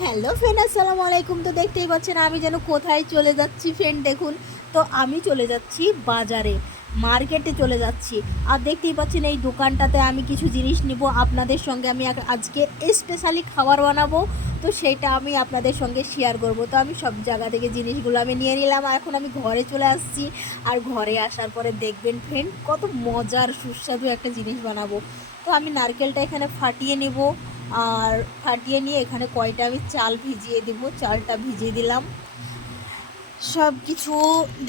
Hello friend, আসসালামু আলাইকুম। তো দেখতেই পাচ্ছেন আমি যেন কোথায় চলে যাচ্ছি ফ্রেন্ড, দেখুন। তো আমি চলে যাচ্ছি বাজারে, মার্কেটে চলে যাচ্ছি। আর দেখতেই পাচ্ছেন এই দোকানটাতে আমি কিছু জিনিস নিব, আপনাদের সঙ্গে আমি আজকে স্পেশালি খাবার বানাবো। তো সেটা আমি আপনাদের সঙ্গে শেয়ার করব। তো আমি সব জায়গা থেকে জিনিসগুলো আমি নিয়ে নিলাম, আর এখন আমি ঘরে চলে আসছি। আর ঘরে আসার পরে দেখবেন ফ্রেন্ড, কত মজার সুস্বাদু একটা জিনিস বানাবো। তো আমি নারকেলটা এখানে ফাটিয়ে নেব, আর ফাটিয়ে নিয়ে এখানে কয়টা আমি চাল ভিজিয়ে দিব, চালটা ভিজিয়ে দিলাম। সব কিছু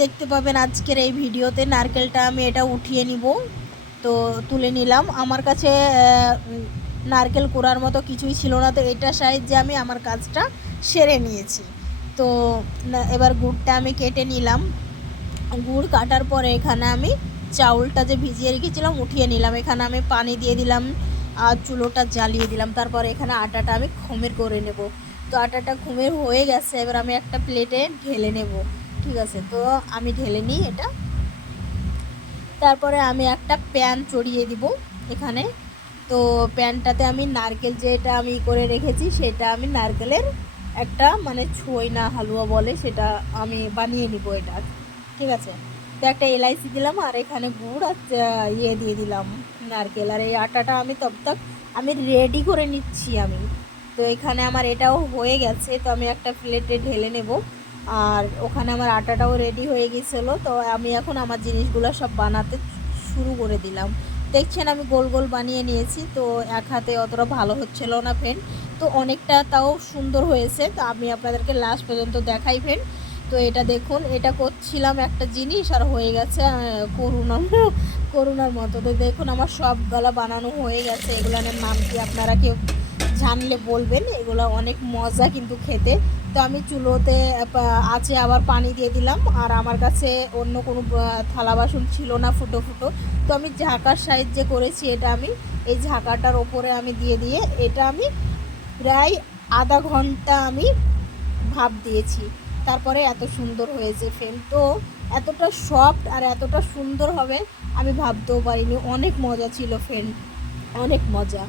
দেখতে পাবেন আজকের এই ভিডিওতে। নারকেলটা আমি এটা উঠিয়ে নিব, তো তুলে নিলাম। আমার কাছে নারকেল কোড়ার মতো কিছুই ছিল না, তো এটা সাহায্যে আমি আমার কাজটা সেরে নিয়েছি। তো এবার গুড়টা আমি কেটে নিলাম। গুড় কাটার পরে এখানে আমি চাউলটা যে ভিজিয়ে রেখেছিলাম উঠিয়ে নিলাম। এখানে আমি পানি দিয়ে দিলাম আর চুলোটা জ্বালিয়ে দিলাম। তারপরে এখানে আটাটা আমি খমের করে নেব। তো আটাটা খমের হয়ে গেছে, এবার আমি একটা প্লেটে ঢেলে নেব। ঠিক আছে, তো আমি ঢেলে নিই এটা। তারপরে আমি একটা প্যান চড়িয়ে দিব এখানে। তো প্যানটাতে আমি নারকেল যেটা আমি করে রেখেছি সেটা আমি নারকেলের একটা মানে ছই না হালুয়া বলে, সেটা আমি বানিয়ে নিব এটা। ঠিক আছে, তো একটা এলাইচি দিলাম, আর এখানে গুড় আর ইয়ে দিয়ে দিলাম নারকেল। আর এই আটাটা আমি তব আমি রেডি করে নিচ্ছি আমি। তো এখানে আমার এটাও হয়ে গেছে, তো আমি একটা প্লেটে ঢেলে নেব। আর ওখানে আমার আটাটাও রেডি হয়ে গিয়েছিলো। তো আমি এখন আমার জিনিসগুলো সব বানাতে শুরু করে দিলাম। দেখছেন আমি গোল গোল বানিয়ে নিয়েছি। তো এক হাতে অতটা ভালো হচ্ছিল না ফ্রেন্ড, তো অনেকটা তাও সুন্দর হয়েছে। তো আমি আপনাদেরকে লাস্ট পর্যন্ত দেখাই ফ্রেন্ড। তো এটা দেখুন, এটা করছিলাম একটা জিনিস আর হয়ে গেছে করুণার মতো। তো দেখুন আমার সব গলা বানানো হয়ে গেছে। এগুলোর নাম কি আপনারা কেউ জানলে বলবেন। এগুলো অনেক মজা কিন্তু খেতে। তো আমি চুলোতে আছে আবার পানি দিয়ে দিলাম, আর আমার কাছে অন্য কোনো থালা বাসন ছিল না ফুটো ফুটো। তো আমি ঝাঁকার সাহায্যে করেছি এটা। আমি এই ঝাঁকাটার ওপরে আমি দিয়ে এটা আমি প্রায় আধা ঘন্টা আমি ভাপ দিয়েছি। তারপরে এত সুন্দর হয়েছে ফ্রেন্ড। তো এতটা সফট আর এতটা সুন্দর হবে আমি ভাবতেও পারিনি। অনেক মজা ছিল ফ্রেন্ড, অনেক মজা।